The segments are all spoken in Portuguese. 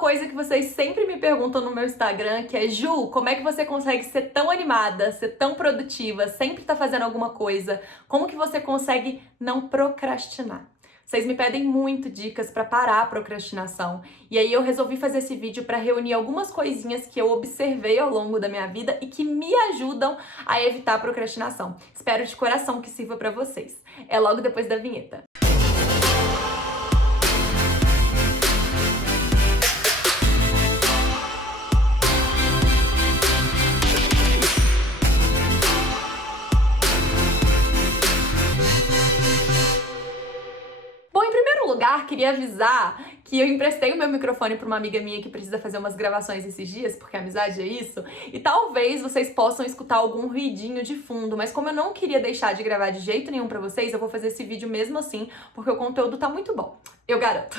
coisa que vocês sempre me perguntam no meu Instagram, que é: Ju, como é que você consegue ser tão animada, ser tão produtiva, sempre tá fazendo alguma coisa? Como que você consegue não procrastinar? Vocês me pedem muito dicas para parar a procrastinação. E aí eu resolvi fazer esse vídeo para reunir algumas coisinhas que eu observei ao longo da minha vida e que me ajudam a evitar a procrastinação. Espero de coração que sirva para vocês. É logo depois da vinheta. Bom, em primeiro lugar, queria avisar que eu emprestei o meu microfone para uma amiga minha que precisa fazer umas gravações esses dias, porque a amizade é isso, e talvez vocês possam escutar algum ruidinho de fundo, mas como eu não queria deixar de gravar de jeito nenhum pra vocês, eu vou fazer esse vídeo mesmo assim, porque o conteúdo tá muito bom. Eu garanto.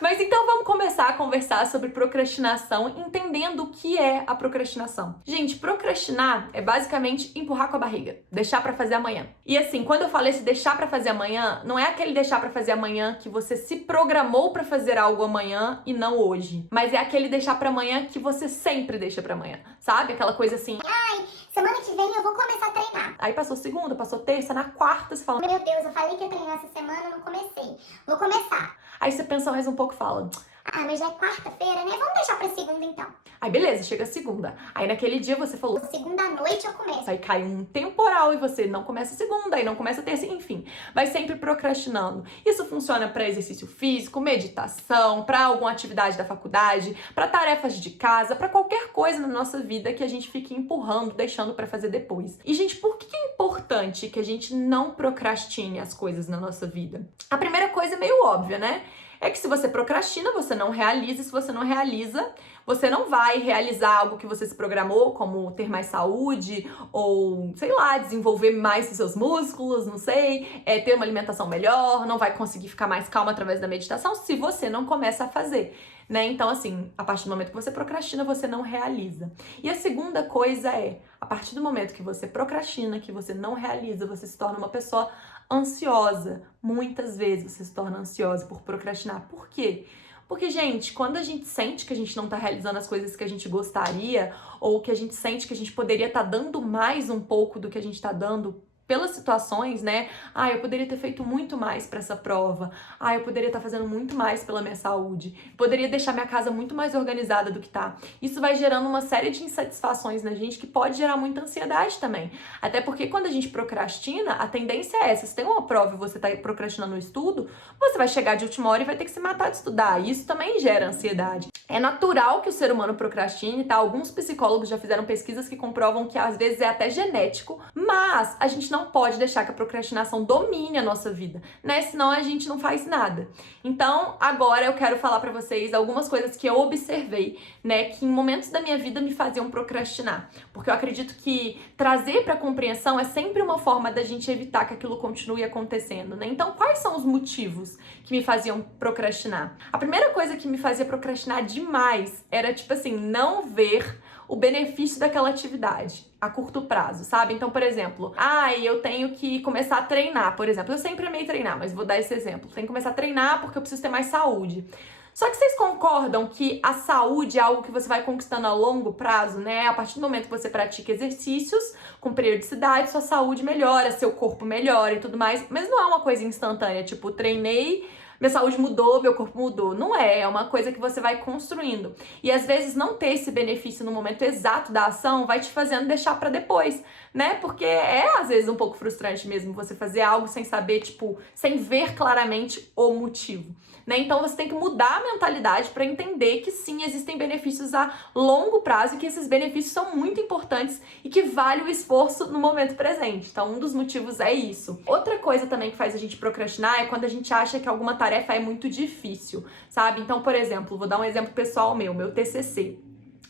Mas então vamos começar a conversar sobre procrastinação, entendendo o que é a procrastinação. Gente, procrastinar é basicamente empurrar com a barriga, deixar pra fazer amanhã. E assim, quando eu falo esse deixar pra fazer amanhã, não é aquele deixar pra fazer amanhã que você se programou pra fazer algo amanhã e não hoje, mas é aquele deixar pra amanhã que você sempre deixa pra amanhã, sabe? Aquela coisa assim: ai, semana que vem eu vou começar a treinar. Aí passou segunda, passou terça, na quarta você fala: meu Deus, eu falei que ia treinar essa semana, não comecei. Vou começar. Aí você pensa mais um pouco e fala: ah, mas já é quarta-feira, né? Vamos deixar pra segunda então. Aí beleza, chega a segunda. Aí naquele dia você falou: segunda à noite eu começo. Aí cai um temporal e você não começa a segunda, aí não começa a terça, enfim. Vai sempre procrastinando. Isso funciona para exercício físico, meditação, para alguma atividade da faculdade, para tarefas de casa, para qualquer coisa na nossa vida que a gente fique empurrando, deixando para fazer depois. E gente, por que é importante que a gente não procrastine as coisas na nossa vida? A primeira coisa é meio óbvia, né? É que se você procrastina, você não realiza, e se você não realiza, você não vai realizar algo que você se programou, como ter mais saúde, ou, sei lá, desenvolver mais os seus músculos, não sei, ter uma alimentação melhor, não vai conseguir ficar mais calma através da meditação se você não começa a fazer, né? Então, assim, a partir do momento que você procrastina, você não realiza. E a segunda coisa é, a partir do momento que você procrastina, que você não realiza, você se torna uma pessoa ansiosa. Muitas vezes você se torna ansiosa por procrastinar. Por quê? Porque, gente, quando a gente sente que a gente não tá realizando as coisas que a gente gostaria, ou que a gente sente que a gente poderia estar dando mais um pouco do que a gente tá dando pelas situações, né? Ah, eu poderia ter feito muito mais para essa prova. Ah, eu poderia estar fazendo muito mais pela minha saúde. Poderia deixar minha casa muito mais organizada do que tá. Isso vai gerando uma série de insatisfações na gente que pode gerar muita ansiedade também. Até porque quando a gente procrastina, a tendência é essa. Se tem uma prova e você tá procrastinando o estudo, você vai chegar de última hora e vai ter que se matar de estudar. E isso também gera ansiedade. É natural que o ser humano procrastine, tá? Alguns psicólogos já fizeram pesquisas que comprovam que às vezes é até genético, mas a gente não pode deixar que a procrastinação domine a nossa vida, né? Senão a gente não faz nada. Então, agora eu quero falar pra vocês algumas coisas que eu observei, né, que em momentos da minha vida me faziam procrastinar. Porque eu acredito que trazer pra compreensão é sempre uma forma da gente evitar que aquilo continue acontecendo, né? Então, quais são os motivos que me faziam procrastinar? A primeira coisa que me fazia procrastinar demais era, tipo assim, não ver o benefício daquela atividade a curto prazo, sabe? Então, por exemplo, eu tenho que começar a treinar, por exemplo. Eu sempre amei treinar, mas vou dar esse exemplo. Tenho que começar a treinar porque eu preciso ter mais saúde. Só que vocês concordam que a saúde é algo que você vai conquistando a longo prazo, né? A partir do momento que você pratica exercícios com periodicidade, sua saúde melhora, seu corpo melhora e tudo mais. Mas não é uma coisa instantânea, tipo, treinei, minha saúde mudou, meu corpo mudou. Não é uma coisa que você vai construindo. E às vezes não ter esse benefício no momento exato da ação vai te fazendo deixar pra depois, né? Porque é às vezes um pouco frustrante mesmo você fazer algo sem saber, tipo, sem ver claramente o motivo, né? Então você tem que mudar a mentalidade pra entender que sim, existem benefícios a longo prazo e que esses benefícios são muito importantes e que vale o esforço no momento presente. Então um dos motivos é isso. Outra coisa também que faz a gente procrastinar é quando a gente acha que alguma tarefa é muito difícil, sabe? Então, por exemplo, vou dar um exemplo pessoal meu TCC.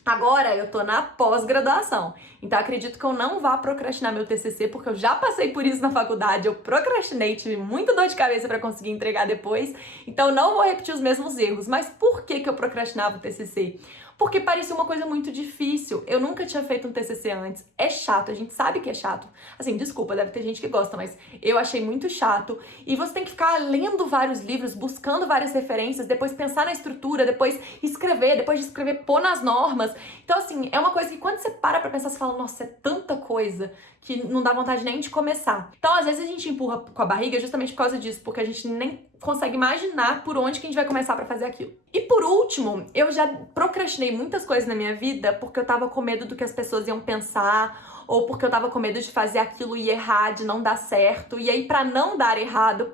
Agora eu tô na pós-graduação, então acredito que eu não vá procrastinar meu TCC, porque eu já passei por isso na faculdade, eu procrastinei, tive muita dor de cabeça pra conseguir entregar depois, então não vou repetir os mesmos erros. Mas por que eu procrastinava o TCC? Porque parecia uma coisa muito difícil. Eu nunca tinha feito um TCC antes. É chato, a gente sabe que é chato. Assim, desculpa, deve ter gente que gosta, mas eu achei muito chato. E você tem que ficar lendo vários livros, buscando várias referências, depois pensar na estrutura, depois escrever, depois de escrever, pôr nas normas. Então, assim, é uma coisa que quando você para pra pensar, você fala, nossa, é tanta coisa que não dá vontade nem de começar. Então, às vezes a gente empurra com a barriga justamente por causa disso, porque a gente nem consegue imaginar por onde que a gente vai começar pra fazer aquilo. E por último, eu já procrastinei muitas coisas na minha vida porque eu tava com medo do que as pessoas iam pensar, ou porque eu tava com medo de fazer aquilo e errar, de não dar certo. E aí, pra não dar errado,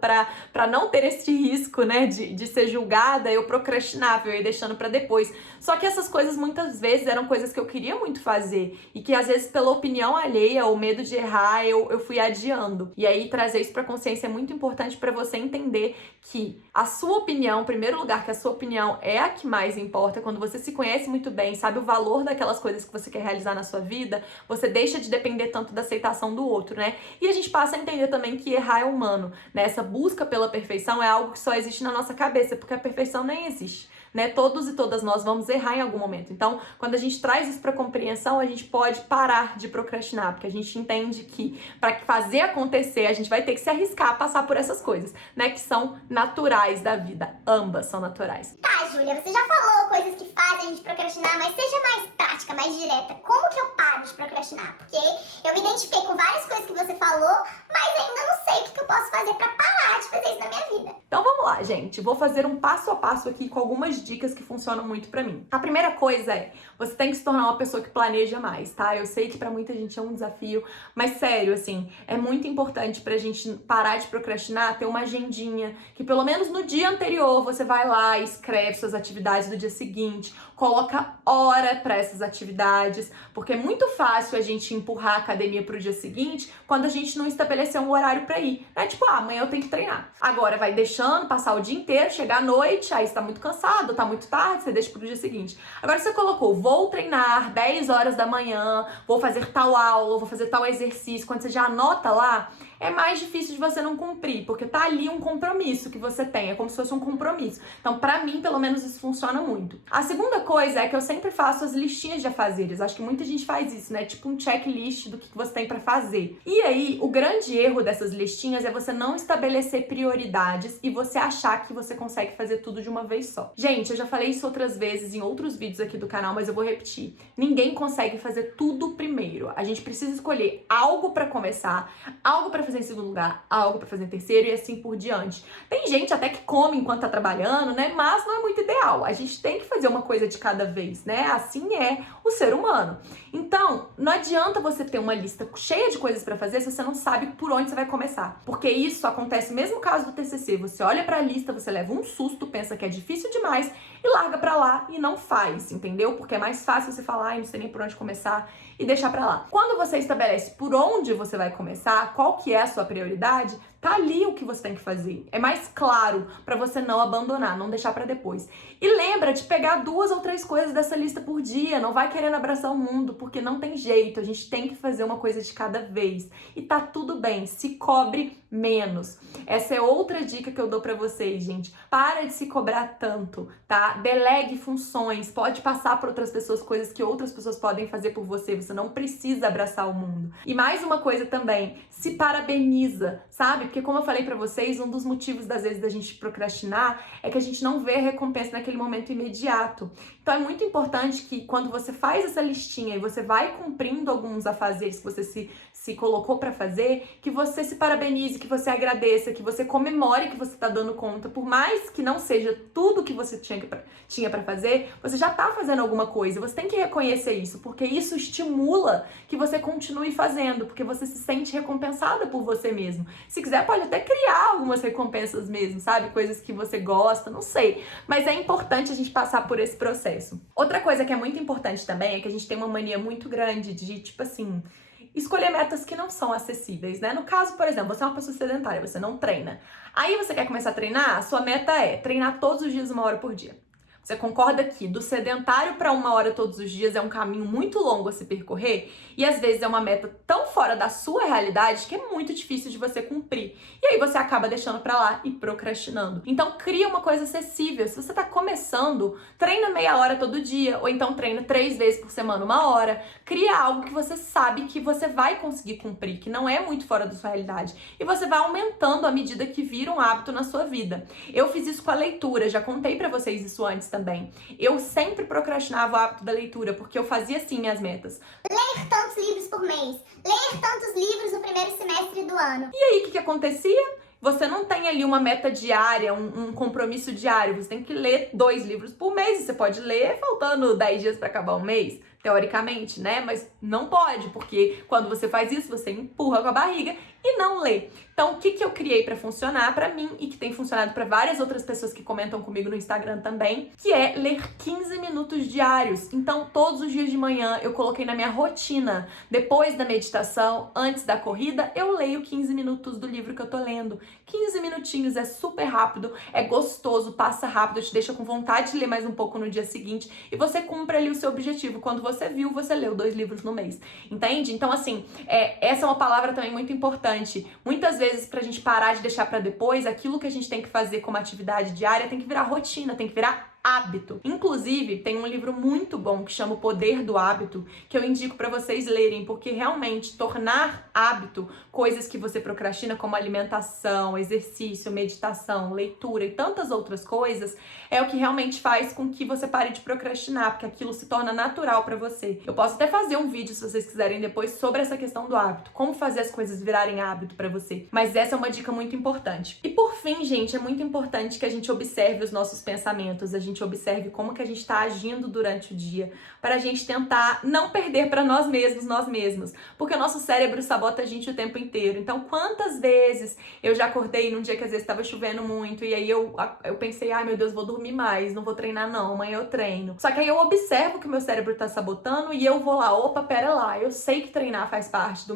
pra não ter esse risco, né, de ser julgada, eu procrastinava, eu ia deixando pra depois. Só que essas coisas, muitas vezes, eram coisas que eu queria muito fazer. E que, às vezes, pela opinião alheia, ou medo de errar, eu fui adiando. E aí, trazer isso pra consciência é muito importante pra você entender que a sua opinião, em primeiro lugar, que a sua opinião é a que mais importa. Quando você se conhece muito bem, sabe o valor daquelas coisas que você quer realizar na sua vida, você deixa de depender tanto da aceitação do outro, né? E a gente passa a entender também que errar é humano, né? Essa busca pela perfeição é algo que só existe na nossa cabeça, porque a perfeição nem existe, né? Todos e todas nós vamos errar em algum momento. Então, quando a gente traz isso para compreensão, a gente pode parar de procrastinar, porque a gente entende que para fazer acontecer, a gente vai ter que se arriscar a passar por essas coisas, né? Que são naturais da vida. Ambas são naturais. Tá, Júlia, você já falou coisas que fazem a gente procrastinar, mas seja mais prática, mais direta. Como que eu paro de procrastinar? Porque eu me identifiquei com várias coisas que você falou, mas ainda não sei o que eu posso fazer para parar de fazer isso na minha vida. Então vamos lá, gente. Vou fazer um passo a passo aqui com algumas dicas que funcionam muito pra mim. A primeira coisa é, você tem que se tornar uma pessoa que planeja mais, tá? Eu sei que pra muita gente é um desafio, mas sério, assim, é muito importante pra gente parar de procrastinar, ter uma agendinha, que pelo menos no dia anterior você vai lá e escreve suas atividades do dia seguinte, coloca hora pra essas atividades, porque é muito fácil a gente empurrar a academia pro dia seguinte quando a gente não estabeleceu um horário pra ir, né? Tipo, amanhã eu tenho que treinar. Agora vai deixando passar o dia inteiro, chegar à noite, aí você tá muito cansado, tá muito tarde, você deixa pro dia seguinte. Agora você colocou, vou treinar 10 horas da manhã, vou fazer tal aula, vou fazer tal exercício, quando você já anota lá, é mais difícil de você não cumprir, porque tá ali um compromisso que você tem, é como se fosse um compromisso. Então, pra mim, pelo menos, isso funciona muito. A segunda coisa é que eu sempre faço as listinhas de afazeres. Acho que muita gente faz isso, né? Tipo um checklist do que você tem pra fazer. E aí, o grande erro dessas listinhas é você não estabelecer prioridades e você achar que você consegue fazer tudo de uma vez só. Gente, eu já falei isso outras vezes em outros vídeos aqui do canal, mas eu vou repetir. Ninguém consegue fazer tudo primeiro. A gente precisa escolher algo pra começar, algo pra fazer em segundo lugar, algo pra fazer em terceiro e assim por diante. Tem gente até que come enquanto tá trabalhando, né? Mas não é muito ideal. A gente tem que fazer uma coisa de cada vez, né? Assim é o ser humano. Então, não adianta você ter uma lista cheia de coisas pra fazer se você não sabe por onde você vai começar. Porque isso acontece mesmo no caso do TCC. Você olha pra lista, você leva um susto, pensa que é difícil demais e larga pra lá e não faz, entendeu? Porque é mais fácil você falar, ai, não sei nem por onde começar e deixar pra lá. Quando você estabelece por onde você vai começar, qual que é a sua prioridade, tá ali o que você tem que fazer. É mais claro pra você não abandonar, não deixar pra depois. E lembra de pegar 2 ou 3 coisas dessa lista por dia, não vai querendo abraçar o mundo, porque não tem jeito, a gente tem que fazer uma coisa de cada vez. E tá tudo bem, se cobre menos. Essa é outra dica que eu dou pra vocês, gente. Para de se cobrar tanto, tá? Delegue funções, pode passar por outras pessoas coisas que outras pessoas podem fazer por você, você não precisa abraçar o mundo. E mais uma coisa também, se parabeniza, sabe? Porque como eu falei pra vocês, um dos motivos das vezes da gente procrastinar é que a gente não vê a recompensa naquele momento imediato. Então é muito importante que quando você faz essa listinha e você vai cumprindo alguns afazeres que você se colocou pra fazer, que você se parabenize, que você agradeça, que você comemore que você tá dando conta, por mais que não seja tudo que você tinha pra fazer, você já tá fazendo alguma coisa, você tem que reconhecer isso, porque isso estimula que você continue fazendo, porque você se sente recompensada por você mesmo. Se quiser, pode até criar algumas recompensas mesmo, sabe? Coisas que você gosta, não sei. Mas é importante a gente passar por esse processo. Outra coisa que é muito importante também é que a gente tem uma mania muito grande de, tipo assim, escolher metas que não são acessíveis, né? No caso, por exemplo, você é uma pessoa sedentária, você não treina. Aí você quer começar a treinar, a sua meta é treinar todos os dias 1 hora por dia. Você concorda que do sedentário para 1 hora todos os dias é um caminho muito longo a se percorrer? E às vezes é uma meta tão fora da sua realidade que é muito difícil de você cumprir. E aí você acaba deixando pra lá e procrastinando. Então cria uma coisa acessível. Se você tá começando, treina meia hora todo dia, ou então treina 3 vezes por semana 1 hora. Cria algo que você sabe que você vai conseguir cumprir, que não é muito fora da sua realidade. E você vai aumentando à medida que vira um hábito na sua vida. Eu fiz isso com a leitura, já contei pra vocês isso antes também. Eu sempre procrastinava o hábito da leitura, porque eu fazia assim minhas metas. Ler tantos livros por mês, ler tantos livros no primeiro semestre do ano. E aí, o que acontecia? Você não tem ali uma meta diária, um compromisso diário. Você tem que ler 2 livros por mês. E você pode ler faltando 10 dias para acabar o mês, teoricamente, né? Mas não pode, porque quando você faz isso, você empurra com a barriga e não lê. Então, o que eu criei para funcionar para mim e que tem funcionado para várias outras pessoas que comentam comigo no Instagram também, que é ler 15 minutos diários. Então, todos os dias de manhã eu coloquei na minha rotina, depois da meditação, antes da corrida, eu leio 15 minutos do livro que eu tô lendo. 15 minutinhos, é super rápido, é gostoso, passa rápido, te deixa com vontade de ler mais um pouco no dia seguinte e você cumpre ali o seu objetivo. Quando você viu, você leu 2 livros no mês, entende? Então, assim, essa é uma palavra também muito importante. Muitas vezes, pra gente parar de deixar pra depois, aquilo que a gente tem que fazer como atividade diária tem que virar rotina, tem que virar hábito. Inclusive, tem um livro muito bom que chama O Poder do Hábito, que eu indico para vocês lerem, porque realmente tornar hábito coisas que você procrastina, como alimentação, exercício, meditação, leitura e tantas outras coisas, é o que realmente faz com que você pare de procrastinar, porque aquilo se torna natural para você. Eu posso até fazer um vídeo, se vocês quiserem depois, sobre essa questão do hábito, como fazer as coisas virarem hábito para você. Mas essa é uma dica muito importante. E por fim, gente, é muito importante que a gente observe os nossos pensamentos, a gente observe como que a gente está agindo durante o dia, para a gente tentar não perder para nós mesmos, porque o nosso cérebro sabota a gente o tempo inteiro. Então, quantas vezes eu já acordei num dia que às vezes estava chovendo muito e aí eu pensei, ai meu Deus, vou dormir mais, não vou treinar não, amanhã eu treino. Só que aí eu observo que o meu cérebro tá sabotando e eu vou lá, opa, pera lá, eu sei que treinar faz parte da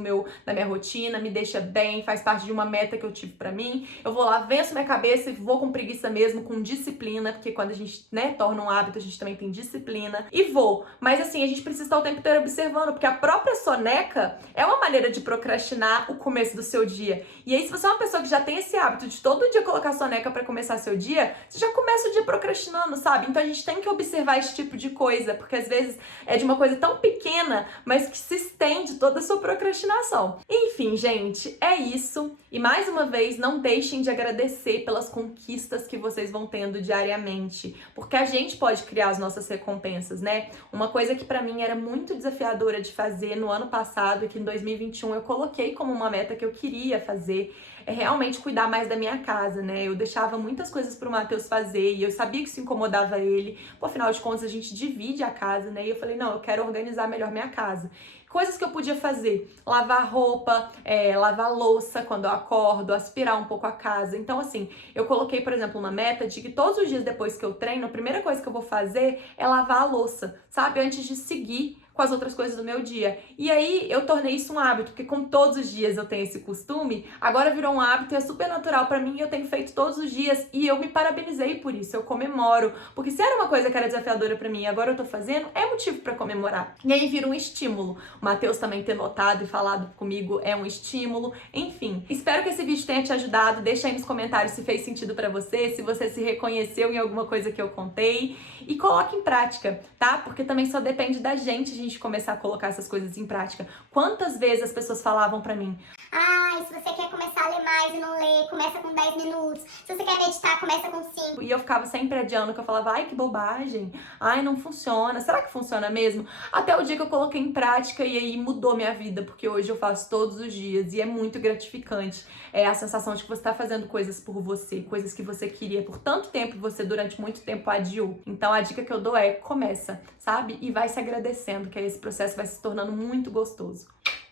minha rotina, me deixa bem, faz parte de uma meta que eu tive pra mim. Eu vou lá, venço minha cabeça e vou com preguiça mesmo, com disciplina, porque quando a gente, torna um hábito, a gente também tem disciplina e vou. Mas assim, a gente precisa estar o tempo inteiro observando, porque a própria soneca é uma maneira de procrastinar o começo do seu dia. E aí, se você é uma pessoa que já tem esse hábito de todo dia colocar soneca pra começar seu dia, você já começa o dia procrastinando, sabe? Então a gente tem que observar esse tipo de coisa, porque às vezes é de uma coisa tão pequena, mas que se estende toda a sua procrastinação. Enfim, gente, é isso. E mais uma vez, não deixem de agradecer pelas conquistas que vocês vão tendo diariamente, porque a gente pode criar as nossas recompensas, né? Uma coisa que pra mim era muito desafiadora de fazer no ano passado e que em 2021 eu coloquei como uma meta que eu queria fazer, é realmente cuidar mais da minha casa, né? Eu deixava muitas coisas pro Matheus fazer e eu sabia que isso incomodava ele. Pô, afinal de contas, a gente divide a casa, né? E eu falei, não, eu quero organizar melhor minha casa. Coisas que eu podia fazer, lavar roupa, lavar louça quando eu acordo, aspirar um pouco a casa. Então, assim, eu coloquei, por exemplo, uma meta de que todos os dias depois que eu treino, a primeira coisa que eu vou fazer é lavar a louça, sabe? Antes de seguir com as outras coisas do meu dia. E aí eu tornei isso um hábito, porque como todos os dias eu tenho esse costume, agora virou um hábito e é super natural pra mim, eu tenho feito todos os dias e eu me parabenizei por isso, eu comemoro, porque se era uma coisa que era desafiadora pra mim e agora eu tô fazendo, é motivo pra comemorar. E aí vira um estímulo. O Matheus também ter notado e falado comigo é um estímulo. Enfim, espero que esse vídeo tenha te ajudado, deixa aí nos comentários se fez sentido pra você, se você se reconheceu em alguma coisa que eu contei e coloque em prática, tá? Porque também só depende da gente começar a colocar essas coisas em prática. Quantas vezes as pessoas falavam pra mim: ai, se você quer começar a ler mais e não lê, começa com 10 minutos. Se você quer meditar, começa com 5. E eu ficava sempre adiando, que eu falava, ai, que bobagem. Ai, não funciona. Será que funciona mesmo? Até o dia que eu coloquei em prática e aí mudou minha vida, porque hoje eu faço todos os dias e é muito gratificante. É a sensação de que você tá fazendo coisas por você, coisas que você queria por tanto tempo e você durante muito tempo adiou. Então a dica que eu dou é, começa, sabe? E vai se agradecendo, que aí esse processo vai se tornando muito gostoso.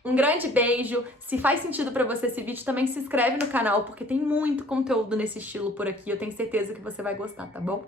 Um grande beijo. Se faz sentido pra você esse vídeo, também se inscreve no canal, porque tem muito conteúdo nesse estilo por aqui. Eu tenho certeza que você vai gostar, tá bom?